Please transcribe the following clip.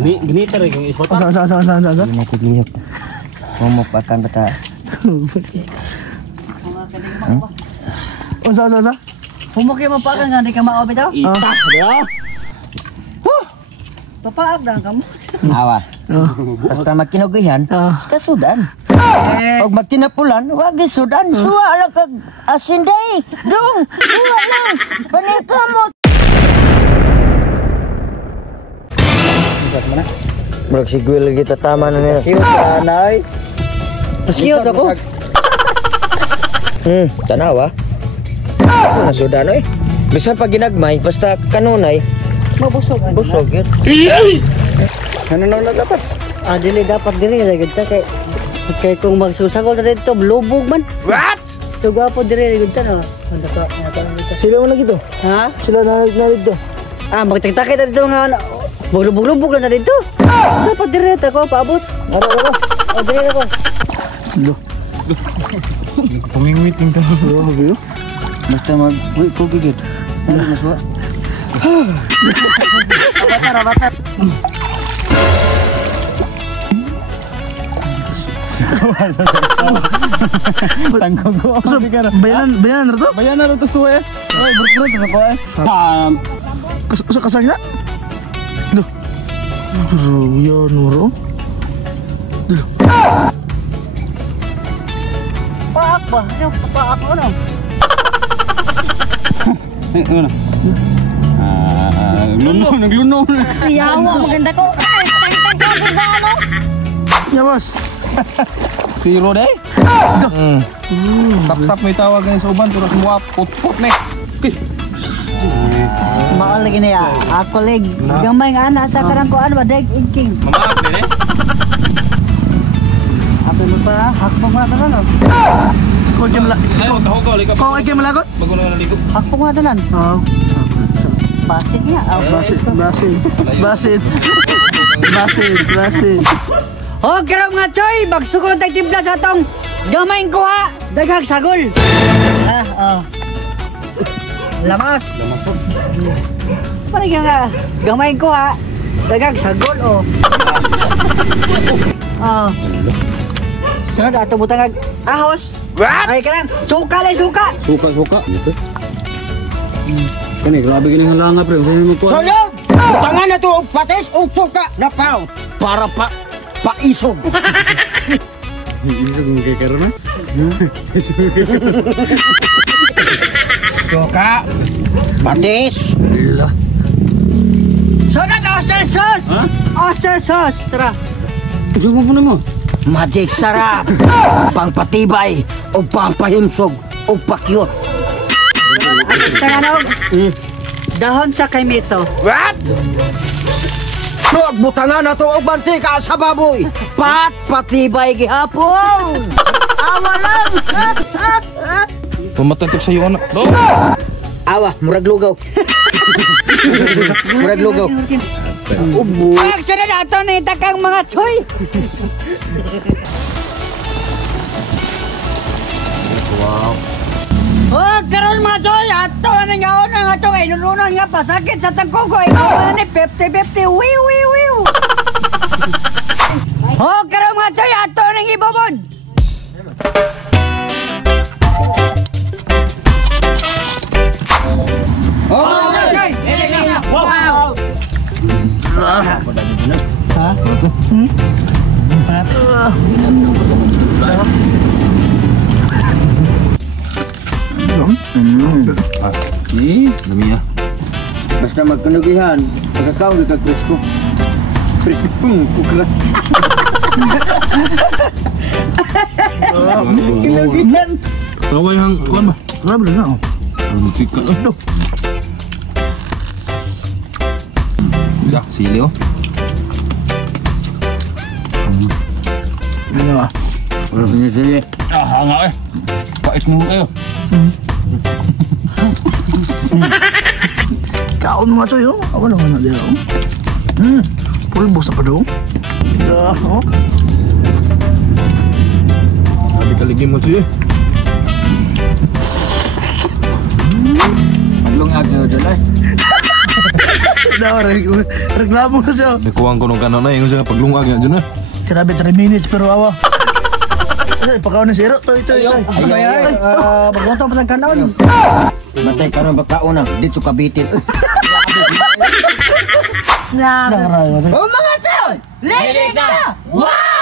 Gini tarik yung ispat. Sa. Ini kuglihok. Momok akan bata. Sa. Humok yung mapakan nga, di ka mao bitaw? Itak ya. Papaak na kamu. Awa. Basta magkinugihan, ska sudan. Pag magkinapulan, wag sudan. Suwa lang kag asin day. Dong, suwa lang. Panikamot. Mana? Murag sigwil kita tama na niya. Cute nanay. Mas cute ako. Tanawa. Ano sudan oy? Bisan pag ginagmay, basta kanunay, Mabusog. busog yun. Ano na dapat? Dili dapat diri lagi ta kay kung magsusagol na dito lubog man. What? To gwapo diri lagi ta no. Sila mo lagi to? Ha? Sila na dito. Magtaktakay na dito nga lubog na dito. Dapat diri ta ko paabot. Ano? Diri ko. Pumingwit ng tao. Grabe. Basta mag-gigit. Ano maswa? Abatar. Tangkong ko. So, bayanan na to? Bayan na ito tuwa eh. Oy, burkrut na ko eh. Kasag na? Duh. Yan, nuro. Duh. Paak ba? Ano paak mo no? Ano? Nagluno. Siyawa, maganda ko. Ay, tang-tang ka, ano? Ya, boss. Zero day. Sap-sap may tawag ngayon sa uban. Pero semua put-put nih. Bakal lagi na ya. Ako leg. Gamay nga ana sa karang kuan ba dag king. Mamaaf din eh. Ato mo pa hakpo nga tanan no. Kau game la. Tahu kau lika. Kau game lagot? Bago na liko. Hakpo nga tanan. Oh. Basit niya. Basit. Oh, karam nga choy, magsugod tag timpla sa tong gamay kuha, daghag sagol. Lamas. po. Parang nga gamay kuha, daghag sagol oh. Sunod ato butang ahos. What? Ay kanang suka. Suka. Gitu. Kani grabe gini halanga pre, usahay mo ko. Solong! Tangan na to, patis, suka, napaw. Para paisog. Isog mo kay karon na? Suka, patis. Sunod oyster sauce. Tara. Usahay mo po na mo. Magic sarap. Pangpatibay o pangpahimsog o pakyot. Tanganog. Dahon sa kaimito. What? Butangan na to og mantika sa baboy. Patibay gihapon. Awa lang. Pumatantok sa iyo anak. Awa, murag lugaw. Ubo. Action na nato na itakang mga choy. Wow. Oh, karon mga choy, ato na nangaon nga ato kay nununan nga pasakit sa tangkogo. Ikaw na ni 50-50. Wiw. Oh, karon mga choy, ato nang ibobon. Oh, okay. Wow. Dami ya. Basta magkanugihan, pagkakaw kita presko. Ukra. Kaway hang kuan ba? Grabe na oh. Tika. Dah, silio. Ano ah? Wala punya sili. Hanga eh. Pais mo kayo. Kaon mga choy oh. Awa naman na dito. Pulbo sa pado. Oh. Sabi kaligi mo siya. Maglong agad doon ay. daw, reklamo na siya. Nakuhaan ko nung kanon na yung sa paglungag yan dyan na. Sinabi 3 minutes pero awa. Pagkaon na zero. Ito. Magotong pa ng kanon. Matay ka rin pagkaon na. Dito kabitin. Oh mga tol! Ready ka! Wow!